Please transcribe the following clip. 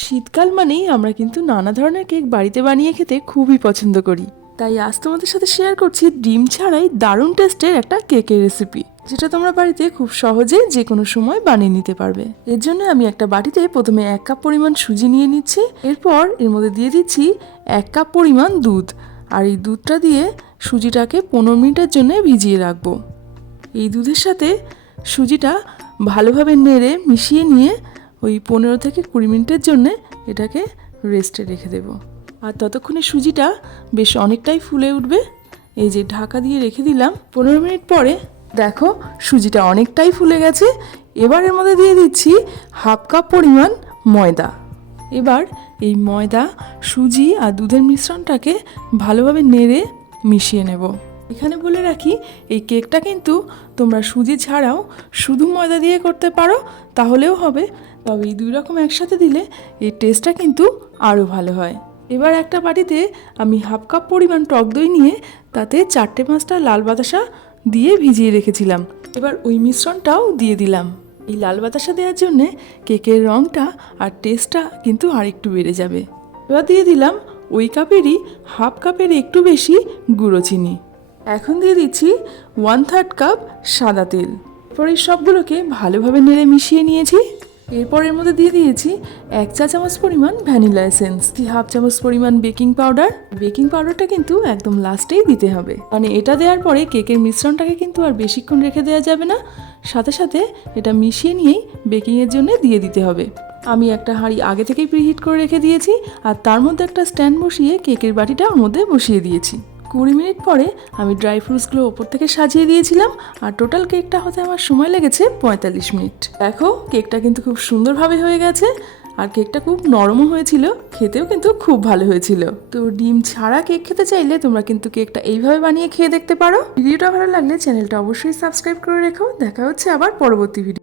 শীতকাল মানেই আমরা কিন্তু নানা ধরনের কেক বাড়িতে বানিয়ে খেতে খুবই পছন্দ করি। তাই আজ তোমাদের সাথে শেয়ার করছি ডিম ছাড়াই দারুণ টেস্টের একটা কেকের রেসিপি যেটা তোমরা বাড়িতে খুব সহজে যে কোনো সময় বানিয়ে নিতে পারবে। এর জন্য আমি একটা বাটিতে প্রথমে এক কাপ পরিমাণ সুজি নিয়ে নিচ্ছি, এরপর এর মধ্যে দিয়ে দিচ্ছি এক কাপ পরিমাণ দুধ, আর এই দুধটা দিয়ে সুজিটাকে পনেরো মিনিটের জন্য ভিজিয়ে রাখব। এই দুধের সাথে সুজিটা ভালোভাবে নেড়ে মিশিয়ে নিয়ে ওই পনেরো থেকে কুড়ি মিনিটের জন্য এটাকে রেস্টে রেখে দেব। আর ততক্ষণে সুজিটা বেশ অনেকটাই ফুলে উঠবে। এই যে ঢাকা দিয়ে রেখে দিলাম। পনেরো মিনিট পরে দেখো সুজিটা অনেকটাই ফুলে গেছে। এবার এর মধ্যে দিয়ে দিচ্ছি হাফ কাপ পরিমাণ ময়দা। এবার এই ময়দা, সুজি আর দুধের মিশ্রণটাকে ভালোভাবে নেড়ে মিশিয়ে নেব। এখানে বলে রাখি, এই কেকটা কিন্তু তোমরা সুজি ছাড়াও শুধু ময়দা দিয়ে করতে পারো, তাহলেও হবে। তবে এই দুই রকম একসাথে দিলে এই টেস্টটা কিন্তু আরও ভালো হয়। এবার একটা বাটিতে আমি হাফ কাপ পরিমাণ টক দই নিয়ে তাতে চারটে পাঁচটা লাল বাতাসা দিয়ে ভিজিয়ে রেখেছিলাম। এবার ওই মিশ্রণটাও দিয়ে দিলাম। এই লাল বাতাসা দেওয়ার জন্যে কেকের রঙটা আর টেস্টটা কিন্তু আরেকটু বেড়ে যাবে। এবার দিয়ে দিলাম ওই কাপেরই হাফ কাপের একটু বেশি গুঁড়ো চিনি। এখন দিয়ে দিচ্ছি ওয়ান থার্ড কাপ সাদা তেল। এরপর এই সবগুলোকে ভালোভাবে নেড়ে মিশিয়ে নিয়েছি। এরপর এর মধ্যে দিয়ে দিয়েছি এক চা চামচ পরিমাণ ভ্যানিলা এসেন্স দি হাফ চামচ পরিমাণ বেকিং পাউডার। বেকিং পাউডারটা কিন্তু একদম লাস্টেই দিতে হবে। মানে এটা দেওয়ার পরে কেকের মিশ্রণটাকে কিন্তু আর বেশিক্ষণ রেখে দেওয়া যাবে না। সাথে সাথে এটা মিশিয়ে নিয়েই বেকিংয়ের জন্য দিয়ে দিতে হবে। আমি একটা হাঁড়ি আগে থেকেই প্রিহিট করে রেখে দিয়েছি আর তার মধ্যে একটা স্ট্যান্ড বসিয়ে কেকের বাটিটা ওর মধ্যে বসিয়ে দিয়েছি। কুড়ি মিনিট পরে আমি ড্রাই ফ্রুটসগুলো ওপর থেকে সাজিয়ে দিয়েছিলাম আর টোটাল কেকটা হতে আমার সময় লেগেছে পঁয়তাল্লিশ মিনিট। দেখো, কেকটা কিন্তু খুব সুন্দরভাবে হয়ে গেছে আর কেকটা খুব নরমও হয়েছিল, খেতেও কিন্তু খুব ভালো হয়েছিল। তো ডিম ছাড়া কেক খেতে চাইলে তোমরা কিন্তু কেকটা এইভাবে বানিয়ে খেয়ে দেখতে পারো। ভিডিওটা ভালো লাগলে চ্যানেলটা অবশ্যই সাবস্ক্রাইব করে রেখো। দেখা হচ্ছে আবার পরবর্তী ভিডিও